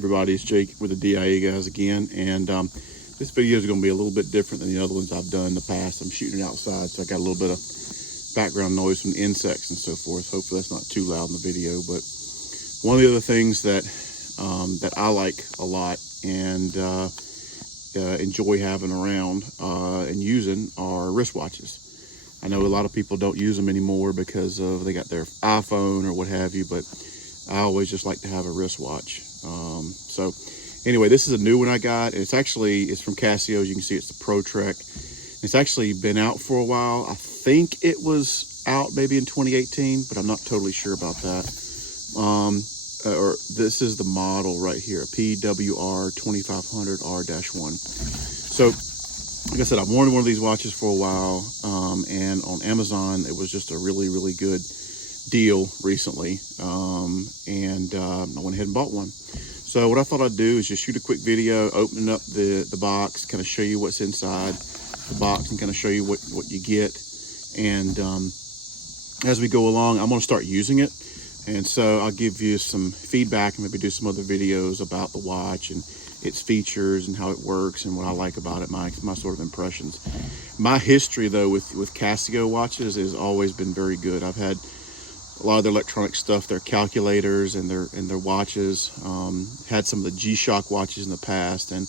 everybody, it's Jake with the DIA guys again, and this video is going to be a little bit different than the other ones I've done in the past. I'm shooting it outside, so I got a little bit of background noise from insects and so forth. Hopefully that's not too loud in the video. But one of the other things that that I like a lot and enjoy having around and using are wristwatches. I know a lot of people don't use them anymore because of they got their iPhone or what have you, but I always just like to have a wristwatch. So anyway, this is a new one I got. It's from Casio. As you can see, it's the Pro Trek. It's actually been out for a while. I think it was out maybe in 2018, but I'm not totally sure about that. Or this is the model right here, PRW2500R-1. So like I said, I've wanted one of these watches for a while, and on Amazon it was just a really good deal recently, and I went ahead and bought one. So what I thought I'd do is just shoot a quick video opening up the box, kind of show you what's inside the box and kind of show you what you get. And as we go along, I'm going to start using it, and so I'll give you some feedback and maybe do some other videos about the watch and its features and how it works and what I like about it, my sort of impressions. My history though with Casio watches has always been very good. I've had a lot of their electronic stuff, their calculators and their watches. Had some of the G-Shock watches in the past, and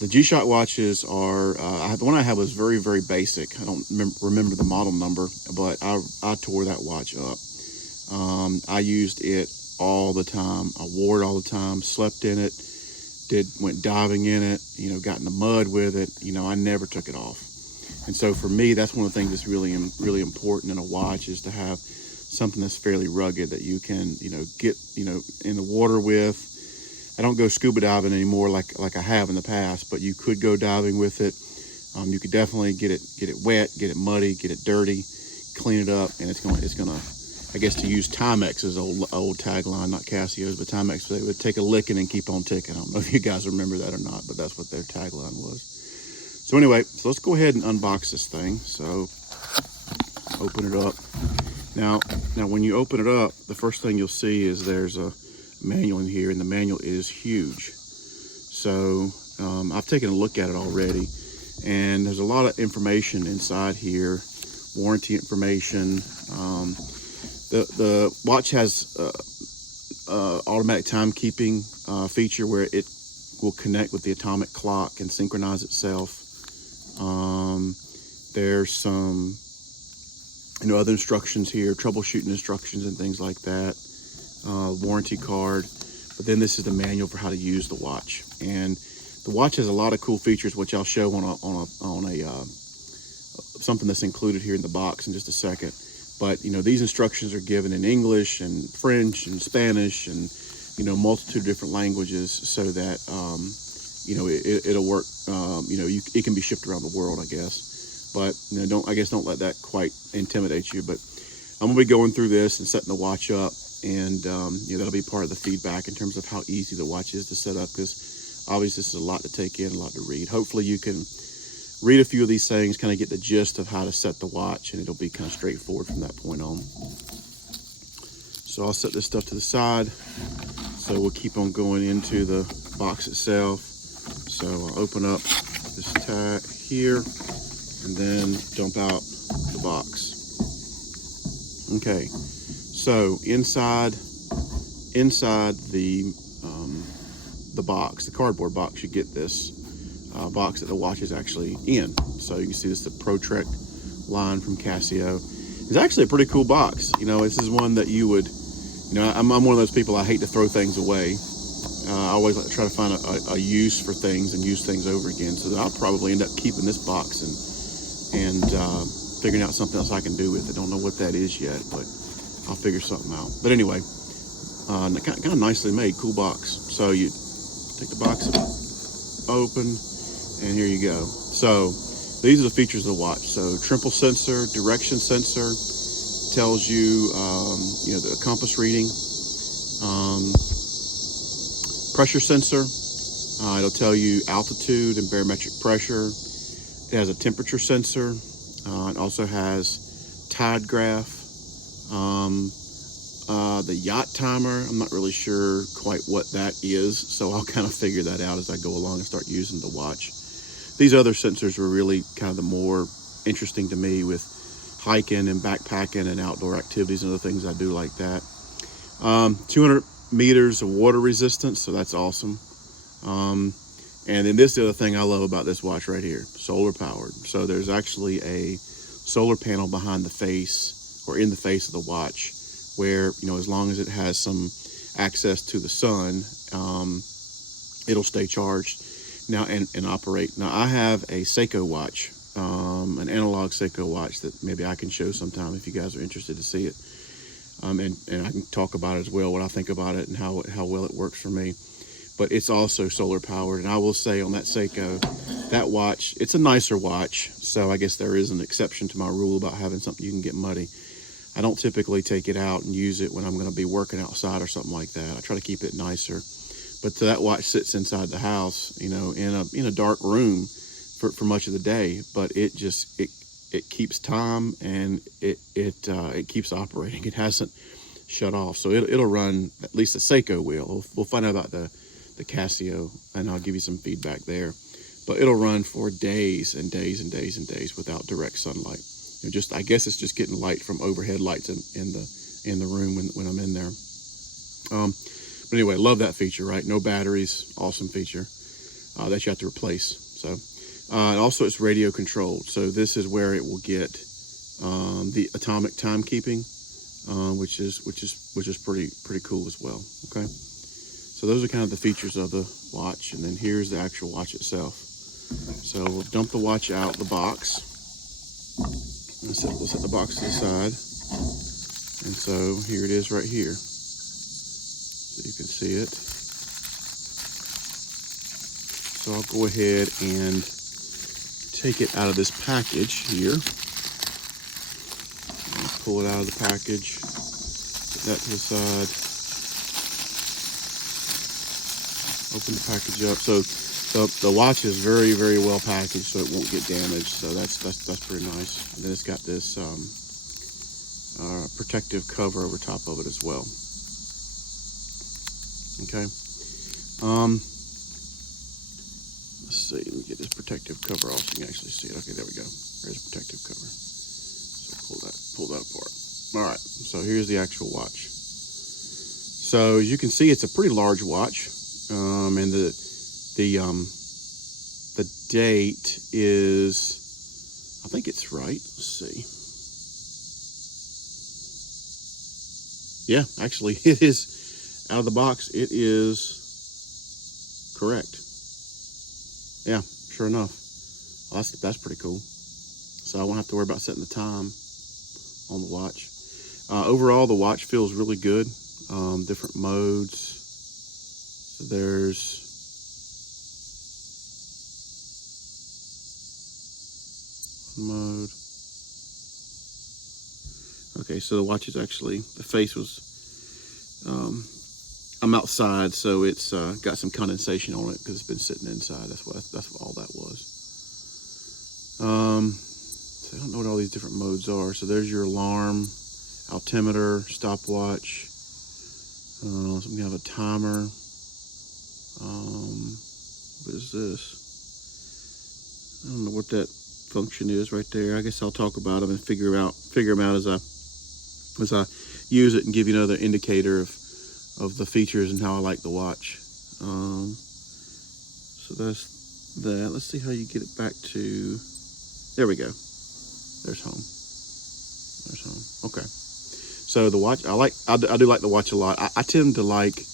the G-Shock watches are, the one I had was very basic. I don't remember the model number, but I tore that watch up. I used it all the time. I wore it all the time, slept in it, went diving in it, got in the mud with it. I never took it off. And so for me, that's one of the things that's really important in a watch, is to have something that's fairly rugged that you can, get, in the water with. I don't go scuba diving anymore like I have in the past, but you could go diving with it. You could definitely get it wet, get it muddy, get it dirty, clean it up, and it's gonna, I guess, to use Timex's old tagline, not Casio's, but Timex, they would take a licking and keep on ticking. I don't know if you guys remember that or not, but that's what their tagline was. So anyway, so let's go ahead and unbox this thing. So open it up. Now when you open it up, the first thing you'll see is there's a manual in here, and the manual is huge. So I've taken a look at it already, and there's a lot of information inside here, warranty information. The watch has automatic timekeeping feature where it will connect with the atomic clock and synchronize itself. There's some other instructions here, troubleshooting instructions and things like that, warranty card. But then this is the manual for how to use the watch, and the watch has a lot of cool features, which I'll show on something that's included here in the box in just a second. But these instructions are given in English and French and Spanish and multitude of different languages, so that it'll work. It can be shipped around the world, I guess. But don't let that quite intimidate you. But I'm gonna be going through this and setting the watch up, and that'll be part of the feedback in terms of how easy the watch is to set up, because obviously this is a lot to take in, a lot to read. Hopefully you can read a few of these things, kind of get the gist of how to set the watch, and it'll be kind of straightforward from that point on. So I'll set this stuff to the side. So we'll keep on going into the box itself. So I'll open up this tag here and then dump out the box. Okay, so inside the box, the cardboard box, you get this box that the watch is actually in. So you can see this is the Pro Trek line from Casio. It's actually a pretty cool box. This is one that you would, I'm one of those people, I hate to throw things away. I always like to try to find a use for things and use things over again. So that I'll probably end up keeping this box and figuring out something else I can do with it. Don't know what that is yet, but I'll figure something out. But anyway, kind of nicely made, cool box. So you take the box open, and here you go. So these are the features of the watch. So trimple sensor, direction sensor, tells you the compass reading. Pressure sensor, it'll tell you altitude and barometric pressure. It has a temperature sensor. It also has tide graph. The yacht timer, I'm not really sure quite what that is, so I'll kind of figure that out as I go along and start using the watch. These other sensors were really kind of the more interesting to me with hiking and backpacking and outdoor activities and other things I do like that. 200 meters of water resistance, so that's awesome. And then this is the other thing I love about this watch right here, solar powered. So there's actually a solar panel behind the face or in the face of the watch where, you know, as long as it has some access to the sun, it'll stay charged now and operate. Now I have a Seiko watch, an analog Seiko watch that maybe I can show sometime if you guys are interested to see it. And I can talk about it as well, what I think about it and how well it works for me. But it's also solar powered. And I will say on that Seiko, that watch, it's a nicer watch. So I guess there is an exception to my rule about having something you can get muddy. I don't typically take it out and use it when I'm going to be working outside or something like that. I try to keep it nicer. But that watch sits inside the house, you know, in a dark room for much of the day. But it keeps time and it keeps operating. It hasn't shut off. So it'll run, at least the Seiko will. We'll find out about the Casio, and I'll give you some feedback there. But it'll run for days and days and days and days without direct sunlight. You know, I guess it's just getting light from overhead lights in the room when I'm in there. But anyway, love that feature, right? No batteries, awesome feature that you have to replace. So, and also it's radio controlled. So this is where it will get the atomic timekeeping, which is pretty cool as well. Okay. So those are kind of the features of the watch, and then here's the actual watch itself. So we'll dump the watch out the box. We'll set the box to the side. And so here it is right here. So you can see it. So I'll go ahead and take it out of this package here. Pull it out of the package, put that to the side. Open the package up. So the watch is very, very well packaged, so it won't get damaged. So that's pretty nice. And then it's got this protective cover over top of it as well. Okay. Let's see. Let me get this protective cover off so you can actually see it. Okay, there we go. There's a protective cover. So pull that apart. All right. So here's the actual watch. So as you can see, it's a pretty large watch. And the date is, I think it's right. Let's see. Yeah, actually it is out of the box. It is correct. Yeah, sure enough. Well, that's pretty cool. So I won't have to worry about setting the time on the watch. Overall, the watch feels really good. Different modes. So there's mode. Okay, so the watch is actually, the face was, I'm outside, so it's got some condensation on it because it's been sitting inside. That's what all that was. So I don't know what all these different modes are. So there's your alarm, altimeter, stopwatch, some kind of a timer. What is this? I don't know what that function is right there. I guess I'll talk about them and figure them out as I use it and give you another indicator of the features and how I like the watch. So that's that. Let's see how you get it back to, there we go. There's home. Okay. So the watch, I do like the watch a lot. I tend to like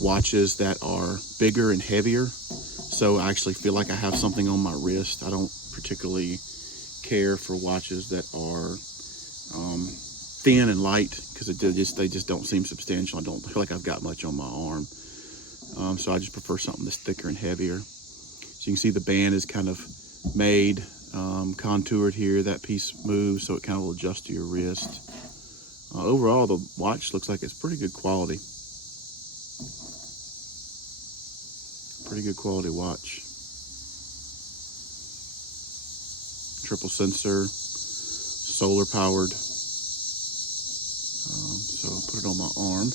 watches that are bigger and heavier. So I actually feel like I have something on my wrist. I don't particularly care for watches that are thin and light because they just don't seem substantial. I don't feel like I've got much on my arm. So I just prefer something that's thicker and heavier. So you can see the band is kind of made, contoured here. That piece moves, so it kind of will adjust to your wrist. Overall, the watch looks like it's pretty good quality. Pretty good quality watch. Triple sensor, solar powered. So I'll put it on my arm.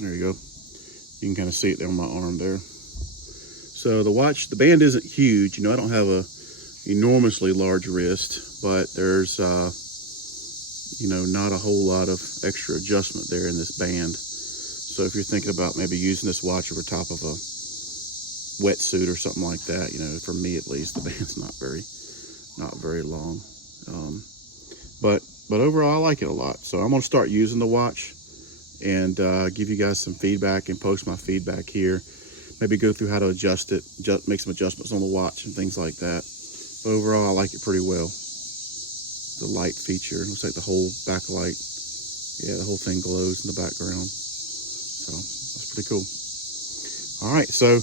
There you go. You can kind of see it there on my arm there. So the watch, the band isn't huge. You know, I don't have a enormously large wrist, but there's, you know, not a whole lot of extra adjustment there in this band. So if you're thinking about maybe using this watch over top of a wetsuit or something like that, you know, for me at least, the band's not very long. But overall, I like it a lot. So I'm gonna start using the watch and give you guys some feedback and post my feedback here. Maybe go through how to adjust it, make some adjustments on the watch and things like that. But overall, I like it pretty well. The light feature, looks like the whole backlight, yeah, the whole thing glows in the background. So that's pretty cool. All right, so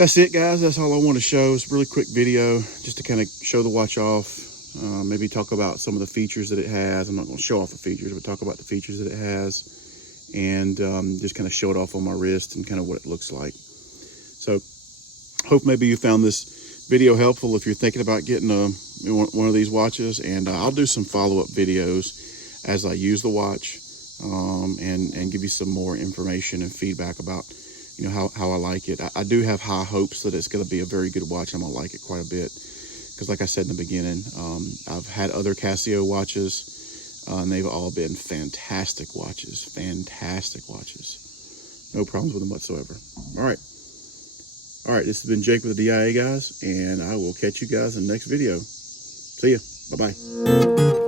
that's it, guys. That's all I want to show. It's a really quick video just to kind of show the watch off. Maybe talk about some of the features that it has. I'm not going to show off the features, but talk about the features that it has, and just kind of show it off on my wrist and kind of what it looks like. So hope maybe you found this video helpful if you're thinking about getting one of these watches, and I'll do some follow-up videos as I use the watch, and give you some more information and feedback about, you know, how I like it. I do have high hopes that it's going to be a very good watch. I'm going to like it quite a bit because, like I said in the beginning, I've had other Casio watches, and they've all been fantastic watches. No problems with them whatsoever. All right, this has been Jake with the DIA, guys, and I will catch you guys in the next video. See ya. Bye-bye.